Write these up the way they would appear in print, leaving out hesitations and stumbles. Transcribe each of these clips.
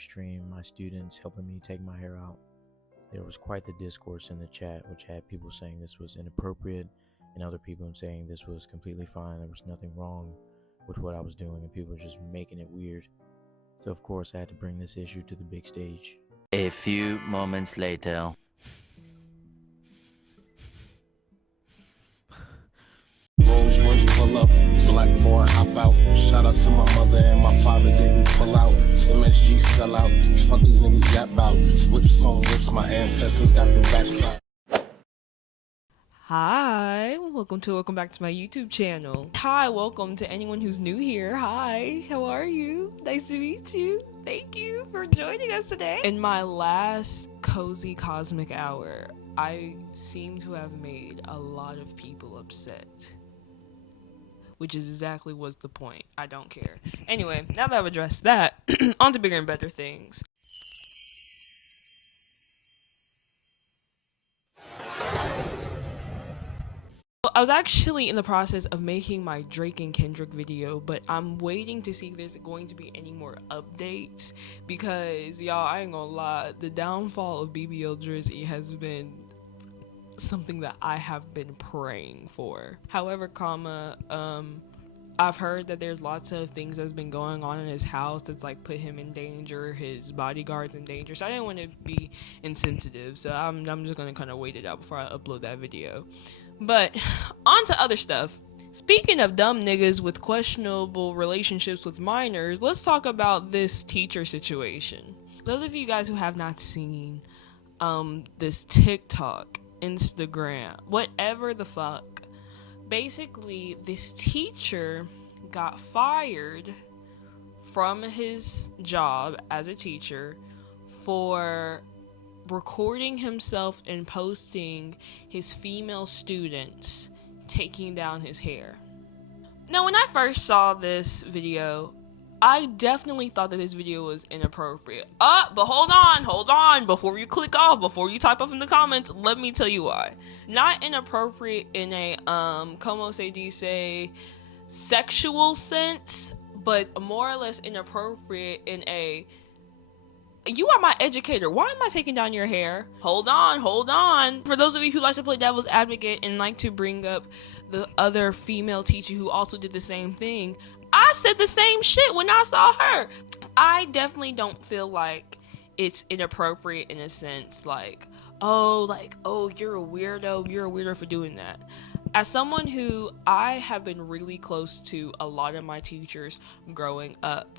stream my students helping me take my hair out. There was quite the discourse in the chat, which had people saying this was inappropriate and other people saying this was completely fine. There was nothing wrong with what I was doing, and people were just making it weird. So of course I had to bring this issue to the big stage. A few moments later. Rolls Royce pull up, Blackmore hop out. Shout out to my mother and my father, didn't pull out. MSG sell out, fuck these niggas yap out. Whips on whips, my ancestors got the backside. Hi, welcome back to my YouTube channel. Hi, welcome to anyone who's new here. Hi, how are you? Nice to meet you. Thank you for joining us today. In my last cozy cosmic hour, I seem to have made a lot of people upset, which is exactly what's the point. I don't care. Anyway, now that I've addressed that, on to bigger and better things. I was actually in the process of making my Drake and Kendrick video, but I'm waiting to see if there's going to be any more updates, because y'all, I ain't gonna lie, the downfall of BBL Drizzy has been something that I have been praying for. However, I've heard that there's lots of things that's been going on in his house that's like put him in danger, his bodyguards in danger, so I didn't want to be insensitive, so I'm just gonna kind of wait it out before I upload that video. But on to other stuff. Speaking of dumb niggas with questionable relationships with minors, let's talk about this teacher situation. Those of you guys who have not seen this TikTok, Instagram, whatever the fuck, basically this teacher got fired from his job as a teacher for recording himself and posting his female students taking down his hair. Now, when I first saw this video, I definitely thought that this video was inappropriate. But hold on, before you click off, before you type up in the comments, let me tell you why. Not inappropriate in a como se dice sexual sense, but more or less inappropriate in a, you are my educator, why am I taking down your hair? Hold on. For those of you who like to play devil's advocate and like to bring up the other female teacher who also did the same thing, I said the same shit when I saw her. I definitely don't feel like it's inappropriate in a sense like, oh, you're a weirdo for doing that. As someone who, I have been really close to a lot of my teachers growing up,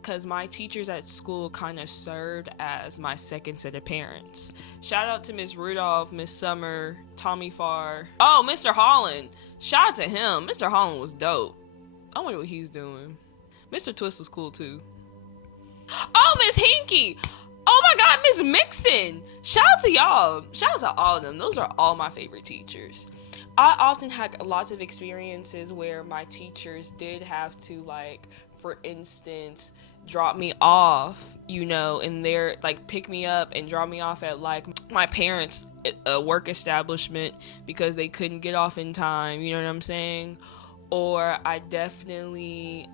because my teachers at school kind of served as my second set of parents. Shout out to Miss Rudolph, Miss Summer, Tommy Farr. Oh, Mr. Holland. Shout out to him. Mr. Holland was dope. I wonder what he's doing. Mr. Twist was cool too. Oh, Miss Hinky. Oh my God, Miss Mixon. Shout out to y'all. Shout out to all of them. Those are all my favorite teachers. I often had lots of experiences where my teachers did have to, like, for instance, drop me off, and they're like pick me up and drop me off at like my parents' work establishment because they couldn't get off in time, you know what I'm saying? Or I definitely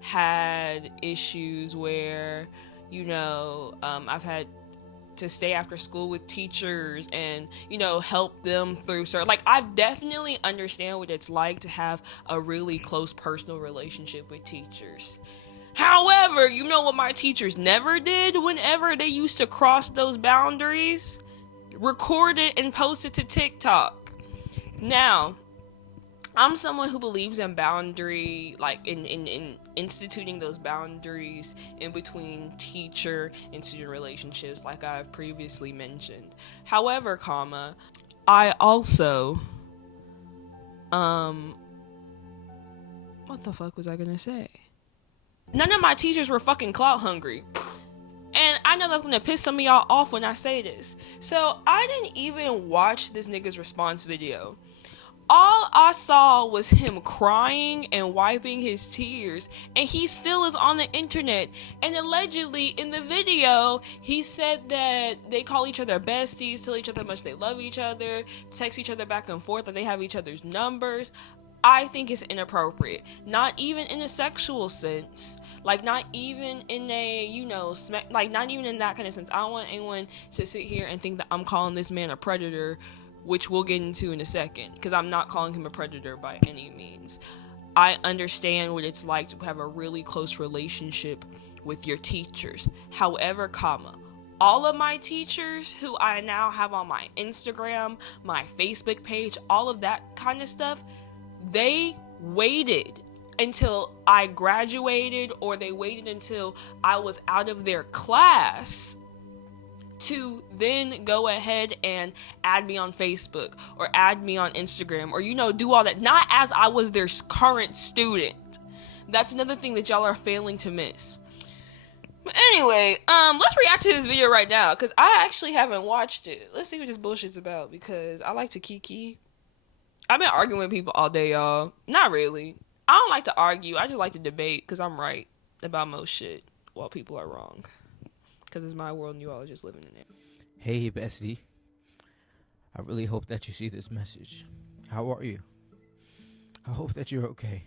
had issues where, I've had to stay after school with teachers and, help them through certain, like, I definitely understand what it's like to have a really close personal relationship with teachers. However, you know what my teachers never did whenever they used to cross those boundaries? Record it and post it to TikTok. Now, I'm someone who believes in boundary, like in instituting those boundaries in between teacher and student relationships, like I've previously mentioned. However, I also, what the fuck was I gonna say? None of my teachers were fucking clout hungry. And I know that's gonna piss some of y'all off when I say this. So I didn't even watch this nigga's response video. All I saw was him crying and wiping his tears, and he still is on the internet. And allegedly in the video, he said that they call each other besties, tell each other how much they love each other, text each other back and forth, that they have each other's numbers. I think it's inappropriate. Not even in a sexual sense. Like, not even in a, like, not even in that kind of sense. I don't want anyone to sit here and think that I'm calling this man a predator, which we'll get into in a second, because I'm not calling him a predator by any means. I understand what it's like to have a really close relationship with your teachers. However, all of my teachers who I now have on my Instagram, my Facebook page, all of that kind of stuff, they waited until I graduated, or they waited until I was out of their class to then go ahead and add me on Facebook or add me on Instagram, or do all that, not as I was their current student. That's another thing that y'all are failing to miss. But anyway, let's react to this video right now, because I actually haven't watched it. Let's see what this bullshit's about, because I like to kiki. I've been arguing with people all day, y'all. Not really. I don't like to argue. I just like to debate, because I'm right about most shit while people are wrong. Because it's my world and you all are just living in it. Hey, bestie. I really hope that you see this message. How are you? I hope that you're okay.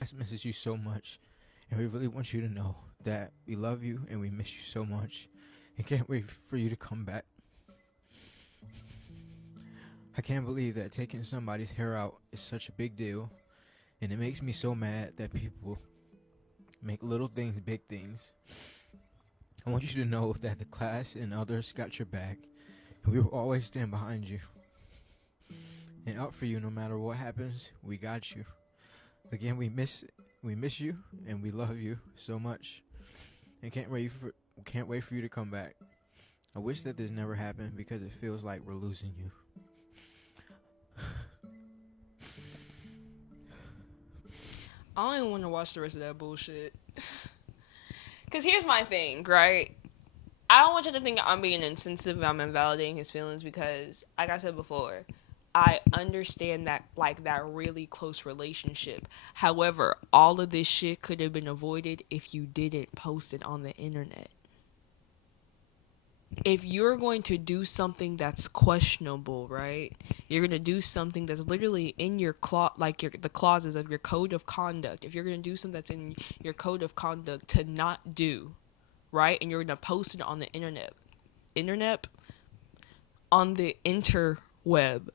I miss you so much, and we really want you to know that we love you and we miss you so much, and can't wait for you to come back. I can't believe that taking somebody's hair out is such a big deal, and it makes me so mad that people make little things big things. I want you to know that the class and others got your back, and we will always stand behind you and up for you no matter what happens. We got you. Again, we miss you and we love you so much, and can't wait for you to come back. I wish that this never happened, because it feels like we're losing you. I don't even want to watch the rest of that bullshit. Because here's my thing, right? I don't want you to think I'm being insensitive, I'm invalidating his feelings, because, like I said before, I understand that, like, that really close relationship. However, all of this shit could have been avoided if you didn't post it on the internet. If you're going to do something that's questionable, right? You're going to do something that's literally in your the clauses of your code of conduct. If you're going to do something that's in your code of conduct to not do, right? And you're going to post it on the internet, on the interweb,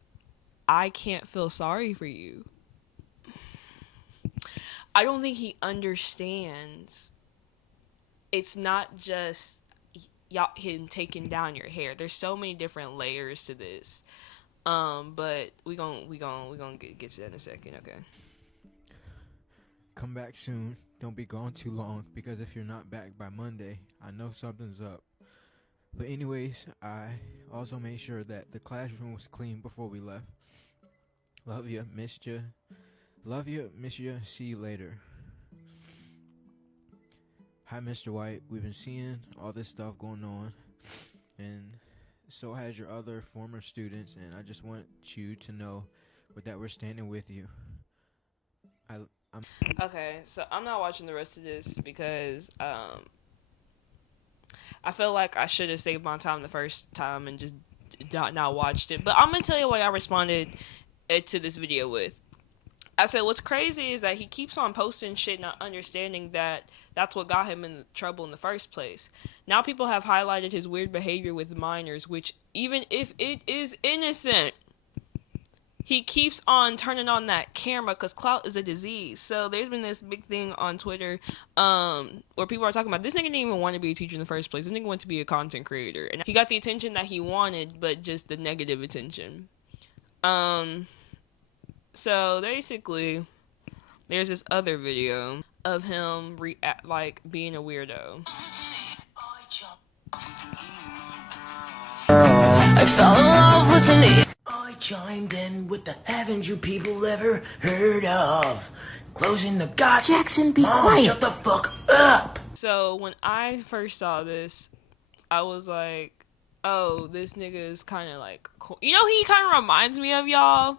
I can't feel sorry for you. I don't think he understands. It's not just him taking down your hair. There's so many different layers to this. But we gonna get to that in a second, okay? Come back soon. Don't be gone too long, because if you're not back by Monday, I know something's up. But anyways, I also made sure that the classroom was clean before we left. Love you, missed you. Love you, miss you. See you later. Hi, Mr. White. We've been seeing all this stuff going on, and so has your other former students, and I just want you to know that we're standing with you. Okay, so I'm not watching the rest of this because I feel like I should have saved my time the first time and just not watched it. But I'm going to tell you what I responded to this video with. I said, what's crazy is that he keeps on posting shit, not understanding that that's what got him in trouble in the first place. Now people have highlighted his weird behavior with minors, which even if it is innocent, he keeps on turning on that camera because clout is a disease. So there's been this big thing on Twitter where people are talking about, this nigga didn't even want to be a teacher in the first place. This nigga wanted to be a content creator. And he got the attention that he wanted, but just the negative attention. So basically, there's this other video of him being a weirdo. I fell in love with an I chimed in with the haven't you people ever heard of? Closing the Jackson, be quiet. Shut the fuck up. So when I first saw this, I was like, oh, this nigga is kind of like cool. You know, he kind of reminds me of y'all.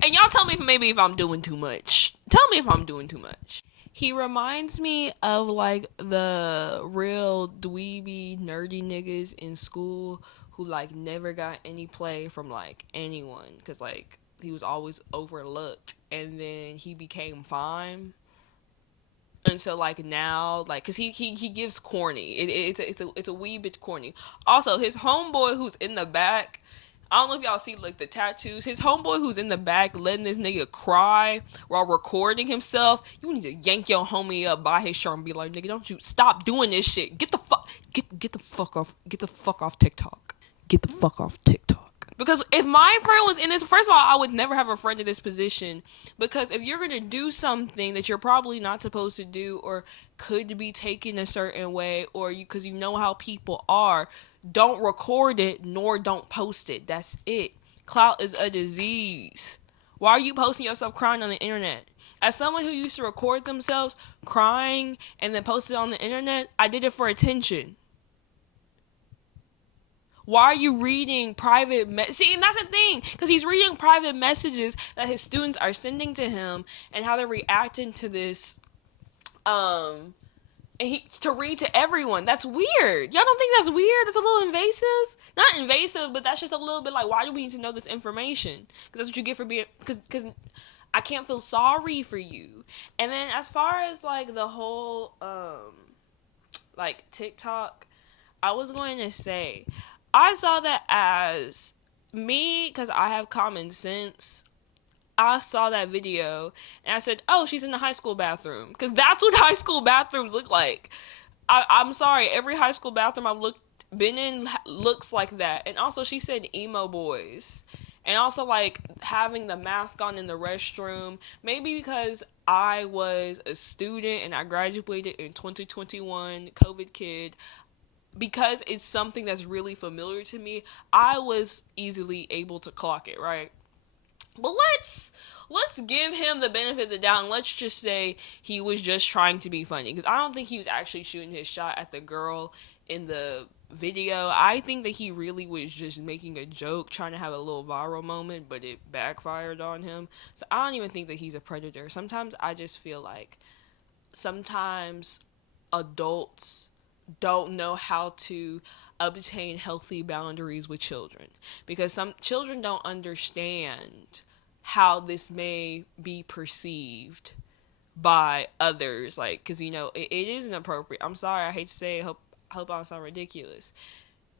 And y'all tell me if I'm doing too much. Tell me if I'm doing too much. He reminds me of like the real dweeby nerdy niggas in school who like never got any play from like anyone because like he was always overlooked, and then he became fine. And so like now like because he gives corny, it's a wee bit corny. Also his homeboy who's in the back, I don't know if y'all see like the tattoos. His homeboy who's in the back letting this nigga cry while recording himself. You need to yank your homie up by his shirt and be like, nigga, don't you stop doing this shit. Get the fuck off TikTok. Get the fuck off TikTok. Because if my friend was in this, first of all, I would never have a friend in this position. Because if you're gonna do something that you're probably not supposed to do, or could be taken a certain way, or because you know how people are, don't record it nor don't post it. That's it. Clout is a disease. Why are you posting yourself crying on the internet? As someone who used to record themselves crying and then post it on the internet, I did it for attention. Why are you reading private see, and that's the thing, because he's reading private messages that his students are sending to him and how they're reacting to this, and to read to everyone. That's weird. Y'all don't think that's weird? That's a little invasive? Not invasive, but that's just a little bit like, why do we need to know this information? Because that's what you get for being, because I can't feel sorry for you. And then as far as like the whole, like TikTok, I was going to say, I saw that as me, because I have common sense. I saw that video and I said, oh, she's in the high school bathroom. Because that's what high school bathrooms look like. I'm sorry, every high school bathroom I've been in looks like that. And also she said emo boys. And also like having the mask on in the restroom. Maybe because I was a student and I graduated in 2021, COVID kid. Because it's something that's really familiar to me, I was easily able to clock it, right? But let's give him the benefit of the doubt and let's just say he was just trying to be funny. Because I don't think he was actually shooting his shot at the girl in the video. I think that he really was just making a joke, trying to have a little viral moment, but it backfired on him. So I don't even think that he's a predator. Sometimes I just feel like sometimes adults don't know how to obtain healthy boundaries with children, because some children don't understand how this may be perceived by others, like, because you know it is inappropriate. I'm sorry, I hate to say it, hope I don't sound ridiculous.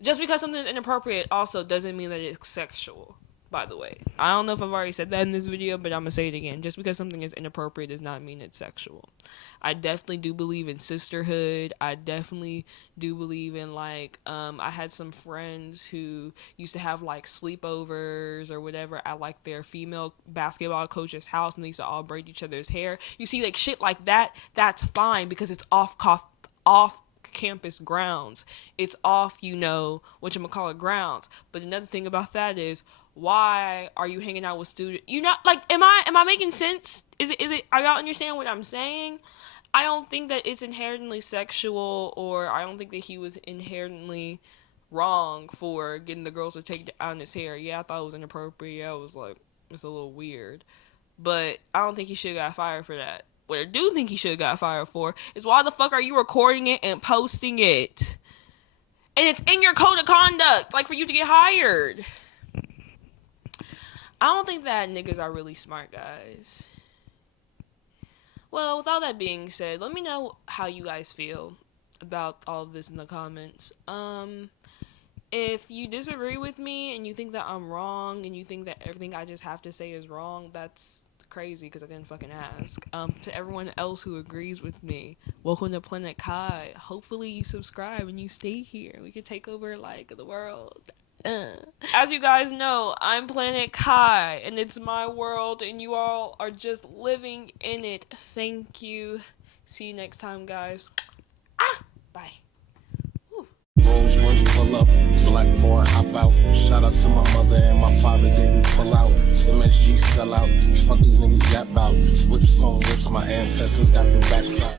Just because something's inappropriate also doesn't mean that it's sexual, by the way. I don't know if I've already said that in this video, but I'm gonna say it again. Just because something is inappropriate does not mean it's sexual. I definitely do believe in sisterhood. I definitely do believe in like, I had some friends who used to have like sleepovers or whatever at like their female basketball coach's house, and they used to all braid each other's hair. You see, like shit like that, that's fine because it's off campus grounds. It's off, whatchamacallit grounds. But another thing about that is, why are you hanging out with students? You not like, am I making sense? Is it are y'all understand what I'm saying? I don't think that it's inherently sexual, or I don't think that he was inherently wrong for getting the girls to take down his hair. Yeah, I thought it was inappropriate. Yeah, it was like, it's a little weird. But I don't think he should have got fired for that. What I do think he should have got fired for is, why the fuck are you recording it and posting it? And it's in your code of conduct, like, for you to get hired. I don't think that niggas are really smart, guys. Well, with all that being said, let me know how you guys feel about all of this in the comments. If you disagree with me and you think that I'm wrong and you think that everything I just have to say is wrong, that's crazy because I didn't fucking ask. To everyone else who agrees with me, welcome to Planet Kai. Hopefully you subscribe and you stay here. We could take over like the world. As you guys know, I'm Planet Kai and it's my world and you all are just living in it. Thank you. See you next time, guys. Bye. Rolls Royce pull up, Blackmore hop out. Shout out to my mother and my father, didn't pull out. MSG sell out. Fuck these niggas got bout. Whips on whips, my ancestors got them backside.